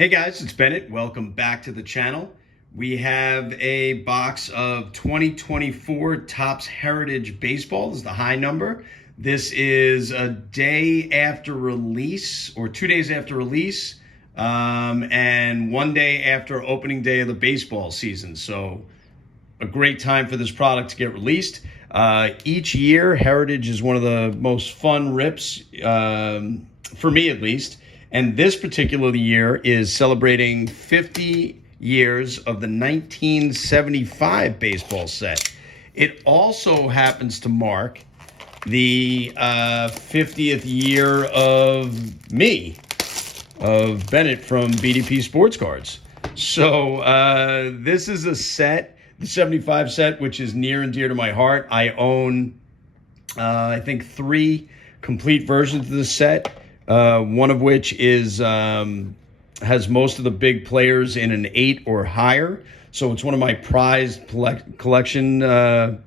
Hey guys, it's Bennett. Welcome back to the channel. We have a box of 2024 Topps Heritage Baseball. This is the high number. This is a day after release, or 2 days after release, and 1 day after opening day of the baseball season. So a great time for this product to get released. Each year, Heritage is one of the most fun rips, for me at least. And this particular year is celebrating 50 years of the 1975 baseball set. It also happens to mark the 50th year of me, of Bennett from BDP Sportscards. So this is a set, the 75 set, which is near and dear to my heart. I own, I think, 3 complete versions of the set. One of which is has most of the big players in an 8 or higher. So it's one of my prized collection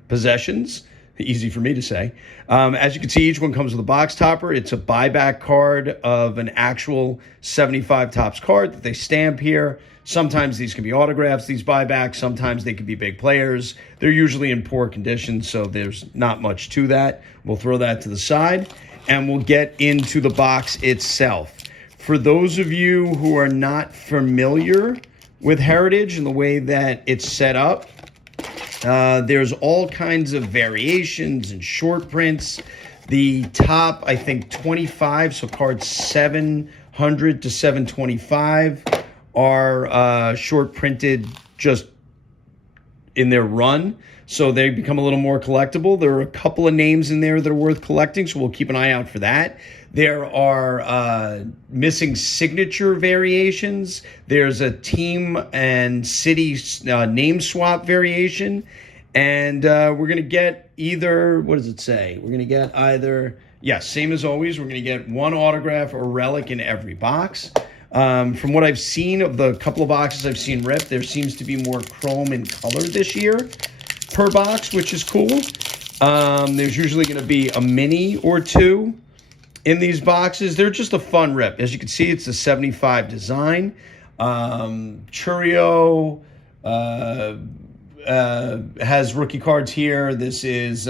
possessions. Easy for me to say. As you can see, each one comes with a box topper. It's a buyback card of an actual 75 Topps card that they stamp here. Sometimes these can be autographs, these buybacks. Sometimes they can be big players. They're usually in poor condition, so there's not much to that. We'll throw that to the side, and we'll get into the box itself. For those of you who are not familiar with Heritage and the way that it's set up, there's all kinds of variations and short prints. The top, I think, 25, so cards 700 to 725 are short printed just in their run, so they become a little more collectible. There are a couple of names in there that are worth collecting, so we'll keep an eye out for that. There are missing signature variations. There's a team and city name swap variation, and we're going to get either, what does it say? We're going to get either, yes, same as always, we're going to get one autograph or relic in every box. From what I've seen of the couple of boxes I've seen ripped, there seems to be more chrome and color this year per box, which is cool. There's usually going to be a mini or two in these boxes. They're just a fun rip. As you can see, it's the 75 design. Churio has rookie cards here. This is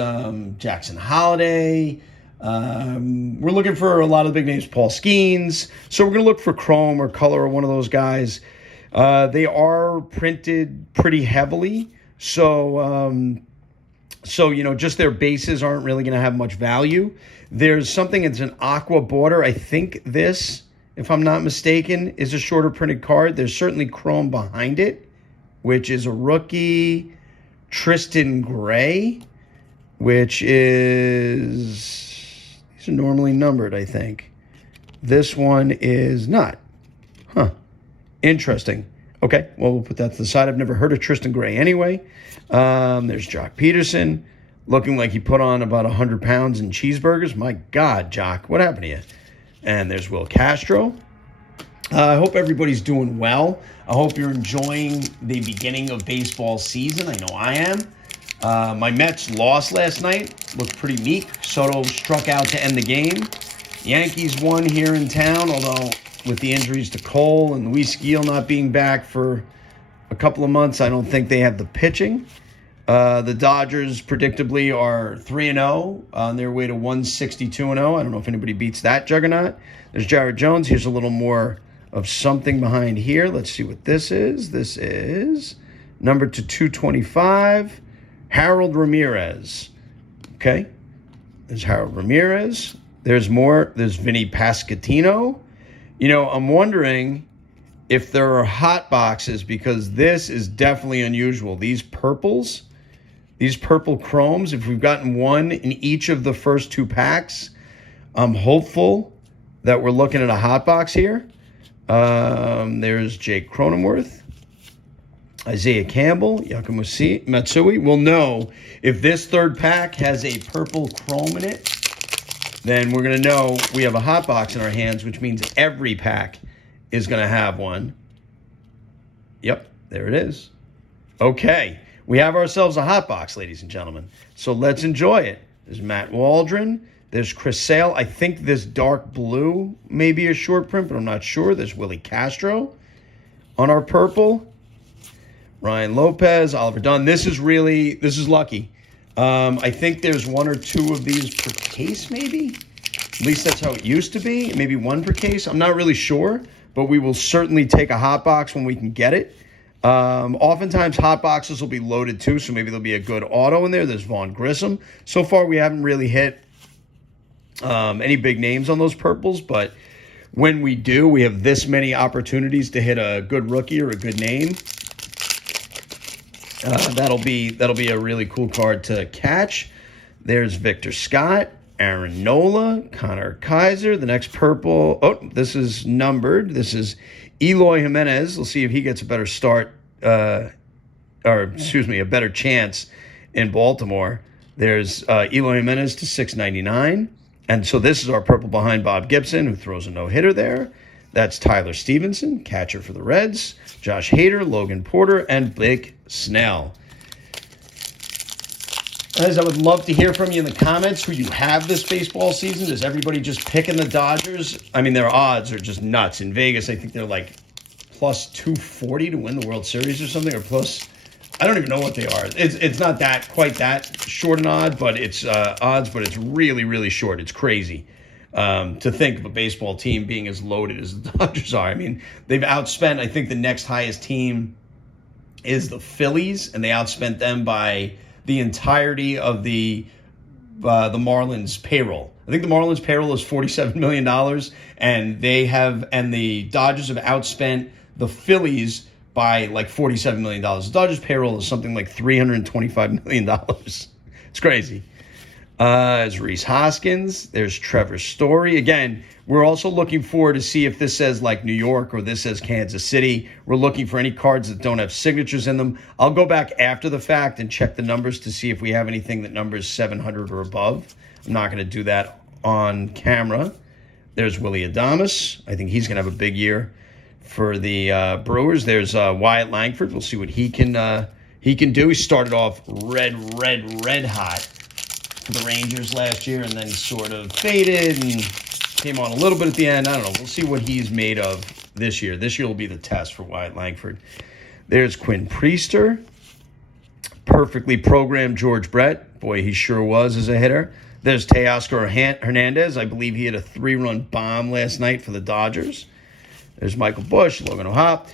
Jackson Holiday. We're looking for a lot of the big names, Paul Skeens. So we're going to look for chrome or color or one of those guys. They are printed pretty heavily. So you know, just their bases aren't really going to have much value. There's something that's an aqua border. I think this, if I'm not mistaken, is a shorter printed card. There's certainly chrome behind it, which is a rookie Tristan Gray, which is... These are normally numbered, I think. This one is not. Huh. Interesting. Okay, well, we'll put that to the side. I've never heard of Tristan Gray anyway. There's Jock Peterson, looking like he put on about 100 pounds in cheeseburgers. My God, Jock, what happened to you? And there's Will Castro. I hope everybody's doing well. I hope you're enjoying the beginning of baseball season. I know I am. My Mets lost last night, looked pretty meek. Soto struck out to end the game. Yankees won here in town, although with the injuries to Cole and Luis Gil not being back for a couple of months, I don't think they have the pitching. The Dodgers, predictably, are 3-0 on their way to 162-0. I don't know if anybody beats that juggernaut. There's Jared Jones. Here's a little more of something behind here. Let's see what this is. This is number to 225. Harold Ramirez. Okay. There's Harold Ramirez. There's more. There's Vinny Pasquantino. You know, I'm wondering if there are hot boxes, because this is definitely unusual. These purples, these purple chromes, if we've gotten one in each of the first 2 packs, I'm hopeful that we're looking at a hot box here. There's Jake Cronenworth. Isaiah Campbell, Yaka Matsui. We'll know if this 3rd pack has a purple chrome in it, then we're going to know we have a hot box in our hands, which means every pack is going to have one. Yep, there it is. Okay, we have ourselves a hot box, ladies and gentlemen. So let's enjoy it. There's Matt Waldron. There's Chris Sale. I think this dark blue may be a short print, but I'm not sure. There's Willie Castro. on our purple. Ryan Lopez, Oliver Dunn. This is lucky. I think there's one or two of these per case, maybe. At least that's how it used to be. Maybe one per case. I'm not really sure, but we will certainly take a hot box when we can get it. Oftentimes hot boxes will be loaded too, so maybe there'll be a good auto in there. There's Vaughn Grissom. So far, we haven't really hit any big names on those purples, but when we do, we have this many opportunities to hit a good rookie or a good name. That'll be a really cool card to catch. There's Victor Scott, Aaron Nola, Connor Kaiser. The next purple. Oh, this is numbered. This is Eloy Jimenez. We'll see if he gets a better start, a better chance in Baltimore. There's Eloy Jimenez to $6.99. And so this is our purple behind Bob Gibson, who throws a no-hitter there. That's Tyler Stevenson, catcher for the Reds, Josh Hader, Logan Porter, and Blake Snell. Guys, I would love to hear from you in the comments who you have this baseball season. Is everybody just picking the Dodgers? I mean, their odds are just nuts. In Vegas, I think they're like plus 240 to win the World Series or something, or plus, I don't even know what they are. It's not quite that short an odd, but it's odds, but it's really, really short. It's crazy. To think of a baseball team being as loaded as the Dodgers are. I mean, they've outspent, I think the next highest team is the Phillies, and they outspent them by the entirety of the Marlins payroll. I think the Marlins payroll is $47 million, and the Dodgers have outspent the Phillies by like $47 million. The Dodgers payroll is something like $325 million. It's crazy. There's Reese Hoskins. There's Trevor Story. Again, we're also looking forward to see if this says like New York or this says Kansas City. We're looking for any cards that don't have signatures in them. I'll go back after the fact and check the numbers to see if we have anything that numbers 700 or above. I'm not going to do that on camera. There's Willie Adames. I think he's going to have a big year for the Brewers. There's Wyatt Langford. We'll see what he can do. He started off red hot for the Rangers last year, and then sort of faded and came on a little bit at the end. I don't know. We'll see what he's made of this year. This year will be the test for Wyatt Langford. There's Quinn Priester. Perfectly programmed George Brett. Boy, he sure was as a hitter. There's Teoscar Hernandez. I believe he had a 3-run bomb last night for the Dodgers. There's Michael Busch, Logan O'Hoppe.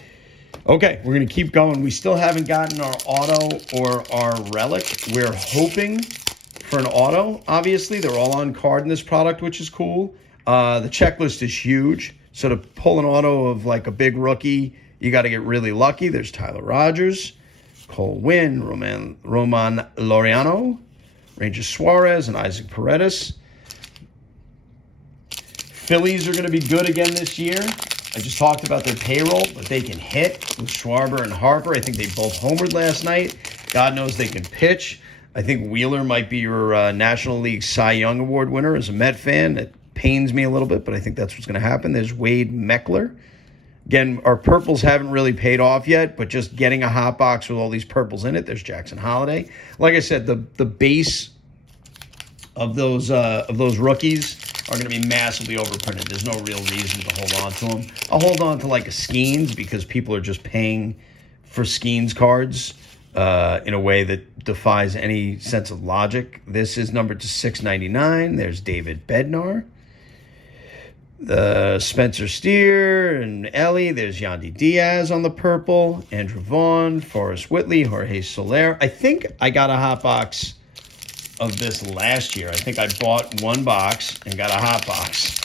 Okay, we're going to keep going. We still haven't gotten our auto or our relic. We're hoping for an auto. Obviously, they're all on card in this product, which is cool. The checklist is huge. So to pull an auto of like a big rookie, you got to get really lucky. There's Tyler Rogers, Cole Winn, Roman Laureano, Ranger Suarez, and Isaac Paredes. Phillies are going to be good again this year. I just talked about their payroll, but they can hit with Schwarber and Harper. I think they both homered last night. God knows they can pitch. I think Wheeler might be your National League Cy Young Award winner as a Met fan. It pains me a little bit, but I think that's what's going to happen. There's Wade Meckler. Again, our purples haven't really paid off yet, but just getting a hot box with all these purples in it. There's Jackson Holiday. Like I said, the base of those rookies are going to be massively overprinted. There's no real reason to hold on to them. I'll hold on to like a Skeens because people are just paying for Skeens cards in a way that defies any sense of logic. This is numbered to $6.99. There's David Bednar. The Spencer Steer and Ellie. There's Yandy Diaz on the purple. Andrew Vaughn, Forrest Whitley, Jorge Soler. I think I got a hot box of this last year. I think I bought one box and got a hot box.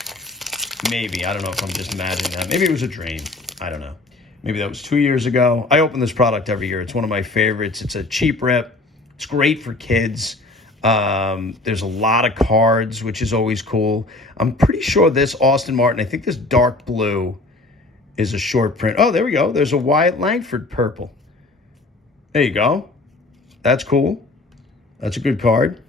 Maybe. I don't know if I'm just imagining that. Maybe it was a dream. I don't know. Maybe that was 2 years ago. I open this product every year. It's one of my favorites. It's a cheap rip. It's great for kids. There's a lot of cards, which is always cool. I'm pretty sure this Austin Martin, I think this dark blue is a short print. Oh, there we go. There's a Wyatt Langford purple. There you go. That's cool. That's a good card.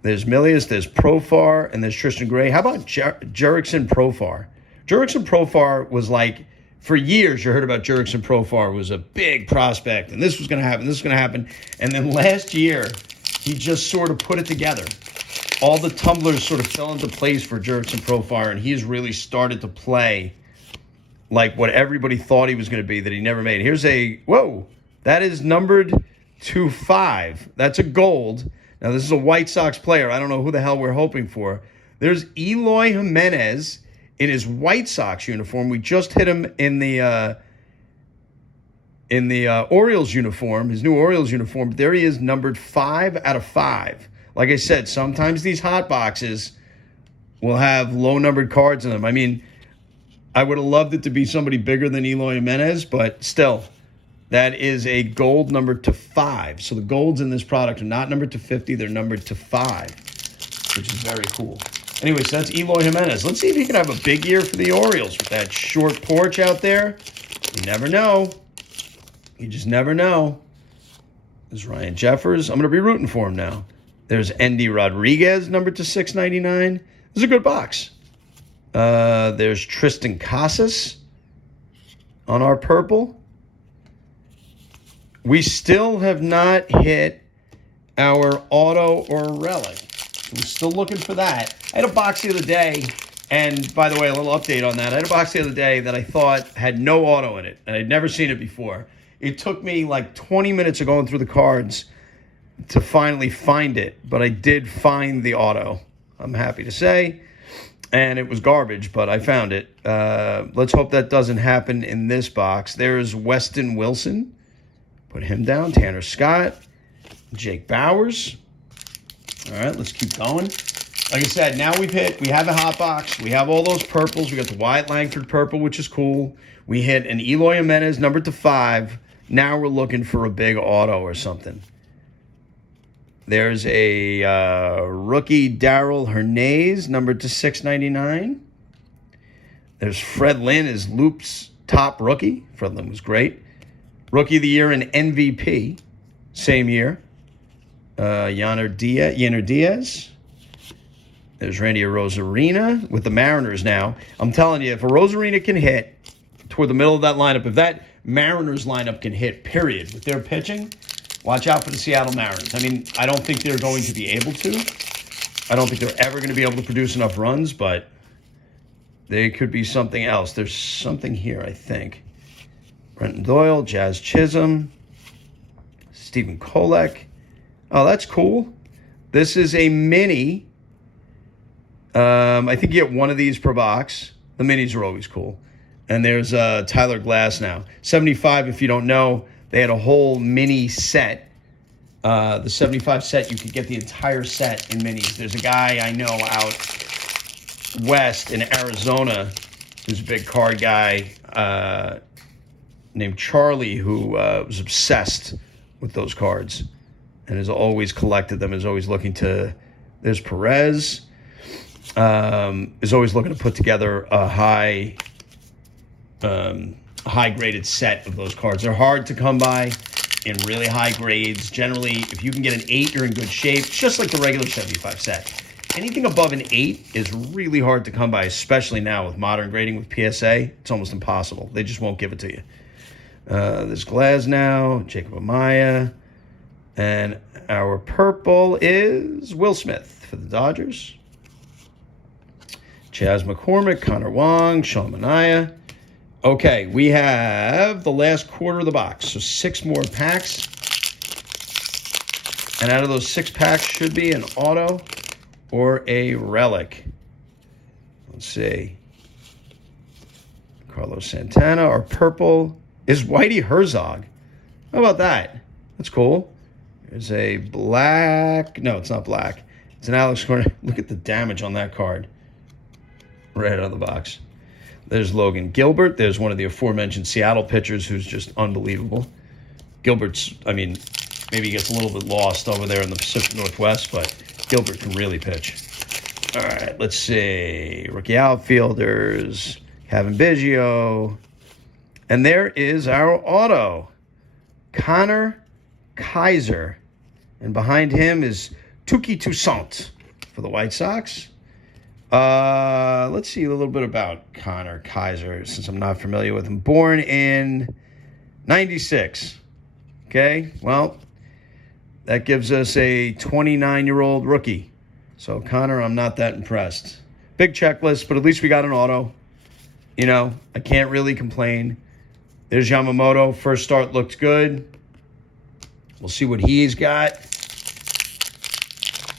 There's Milius, there's Profar, and there's Tristan Gray. How about Jurickson Profar? Jurickson Profar was like, for years you heard about Jurickson Profar was a big prospect, and this was going to happen, this was going to happen. And then last year, he just sort of put it together. All the tumblers sort of fell into place for Jurickson Profar, and he's really started to play like what everybody thought he was going to be that he never made. Here's a, whoa, that is numbered to 5. That's a gold. Now, this is a White Sox player. I don't know who the hell we're hoping for. There's Eloy Jimenez in his White Sox uniform. We just hit him in the Orioles uniform, his new Orioles uniform. But there he is, numbered 5 out of 5. Like I said, sometimes these hot boxes will have low-numbered cards in them. I mean, I would have loved it to be somebody bigger than Eloy Jimenez, but still, that is a gold numbered to 5. So the golds in this product are not numbered to 50, they're numbered to 5, which is very cool. Anyway, so that's Eloy Jimenez. Let's see if he can have a big year for the Orioles with that short porch out there. You never know. You just never know. There's Ryan Jeffers. I'm going to be rooting for him now. There's Endy Rodriguez, numbered to 699. This is a good box. There's Tristan Casas on our purple. We still have not hit our auto or relic. We're still looking for that. I had a box the other day, and by the way, a little update on that. I had a box the other day that I thought had no auto in it, and I'd never seen it before. It took me like 20 minutes of going through the cards to finally find it, but I did find the auto, I'm happy to say, and it was garbage, but I found it. Let's hope that doesn't happen in this box. There's Weston Wilson. Put him down. Tanner Scott. Jake Bowers. All right, let's keep going. Like I said, now we have a hot box. We have all those purples. We got the Wyatt Langford purple, which is cool. We hit an Eloy Jimenez, numbered to 5. Now we're looking for a big auto or something. There's a rookie Darryl Hernandez, numbered to 699. There's Fred Lynn as Loop's top rookie. Fred Lynn was great. Rookie of the year and MVP, same year. Yainer Diaz. There's Randy Arozarena with the Mariners now. I'm telling you, if Arozarena can hit toward the middle of that lineup, if that Mariners lineup can hit, period, with their pitching, watch out for the Seattle Mariners. I mean, I don't think they're going to be able to. I don't think they're ever going to be able to produce enough runs, but they could be something else. There's something here, I think. Brenton Doyle, Jazz Chisholm, Stephen Kolek. Oh, that's cool. This is a mini. I think you get one of these per box. The minis are always cool. And there's Tyler Glass now. 75, if you don't know, they had a whole mini set. The 75 set, you could get the entire set in minis. There's a guy I know out west in Arizona who's a big card guy named Charlie who was obsessed with those cards and has always collected them, is always looking to... There's Perez. Is always looking to put together a high-graded set of those cards. They're hard to come by in really high grades. Generally, if you can get an 8, you're in good shape. It's just like the regular 75 set. Anything above an 8 is really hard to come by, especially now with modern grading with PSA. It's almost impossible. They just won't give it to you. There's Glasnow, Jacob Amaya, and our purple is Will Smith for the Dodgers. Chaz McCormick, Connor Wong, Sean Manaea. Okay, we have the last quarter of the box, so 6 more packs. And out of those 6 packs should be an auto or a relic. Let's see. Carlos Santana. Our purple is Whitey Herzog. How about that? That's cool. There's a black. No, it's not black. It's an Alex Corner. Look at the damage on that card. Right out of the box. There's Logan Gilbert. There's one of the aforementioned Seattle pitchers who's just unbelievable. Gilbert's, I mean, maybe he gets a little bit lost over there in the Pacific Northwest, but Gilbert can really pitch. All right, let's see. Rookie outfielders, Kevin Biggio. And there is our auto, Connor Kaiser. And behind him is Touki Toussaint for the White Sox. Let's see a little bit about Connor Kaiser, since I'm not familiar with him. Born in 96. Okay, well, that gives us a 29-year-old rookie. So, Connor, I'm not that impressed. Big checklist, but at least we got an auto. You know, I can't really complain. There's Yamamoto. First start looked good. We'll see what he's got.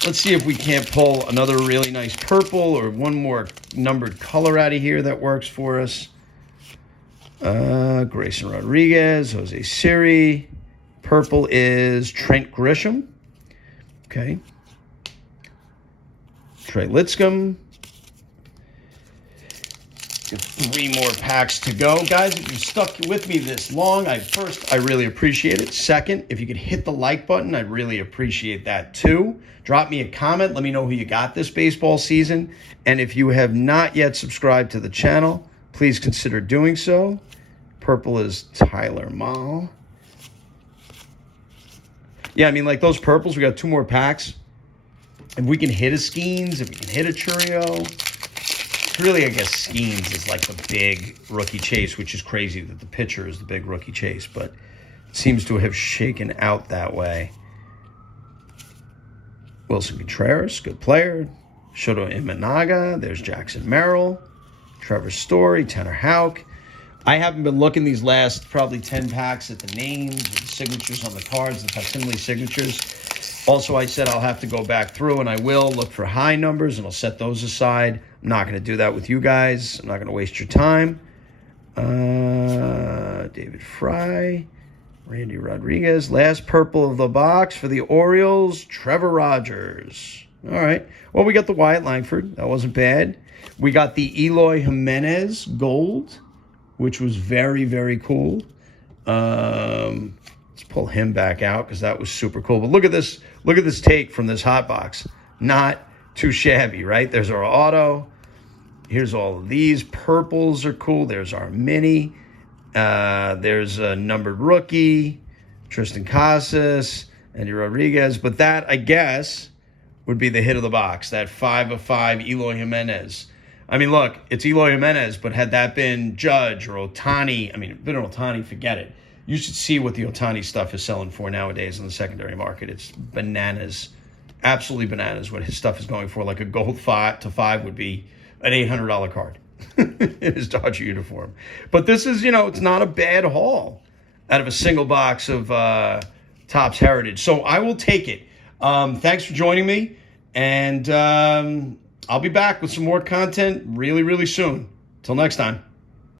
Let's see if we can't pull another really nice purple or one more numbered color out of here that works for us. Grayson Rodriguez, Jose Siri. Purple is Trent Grisham. Okay. Trey Litscomb. 3 more packs to go. Guys, if you stuck with me this long, I really appreciate it. Second, if you could hit the like button, I'd really appreciate that too. Drop me a comment. Let me know who you got this baseball season. And if you have not yet subscribed to the channel, please consider doing so. Purple is Tyler Mahle. Yeah, I mean, like those purples, we got 2 more packs. If we can hit a Skeens, if we can hit a Churio. Really, I guess Skeens is like the big rookie chase, which is crazy that the pitcher is the big rookie chase, but it seems to have shaken out that way. Wilson Contreras, good player. Shoto Imanaga, there's Jackson Merrill. Trevor Story, Tanner Houck. I haven't been looking these last probably 10 packs at the names, the signatures on the cards, the facsimile signatures. Also, I said I'll have to go back through, and I will look for high numbers, and I'll set those aside. I'm not going to do that with you guys. I'm not going to waste your time. David Fry, Randy Rodriguez. Last purple of the box for the Orioles, Trevor Rogers. All right. Well, we got the Wyatt Langford. That wasn't bad. We got the Eloy Jimenez gold, which was very, very cool. Let's pull him back out because that was super cool. But look at this. Look at this take from this hot box. Not too shabby, right? There's our auto. Here's all of these. Purples are cool. There's our mini. There's a numbered rookie, Tristan Casas, Andy Rodriguez. But that, I guess, would be the hit of the box. That 5 of 5 Eloy Jimenez. I mean, look, it's Eloy Jimenez, but had that been Judge or Ohtani, I mean, if it been Ohtani, forget it. You should see what the Ohtani stuff is selling for nowadays in the secondary market. It's bananas. Absolutely bananas what his stuff is going for. Like a gold 5 to 5 would be an $800 card in his Dodger uniform. But this is, you know, it's not a bad haul out of a single box of Topps Heritage. So I will take it. Thanks for joining me. And I'll be back with some more content really, really soon. Till next time.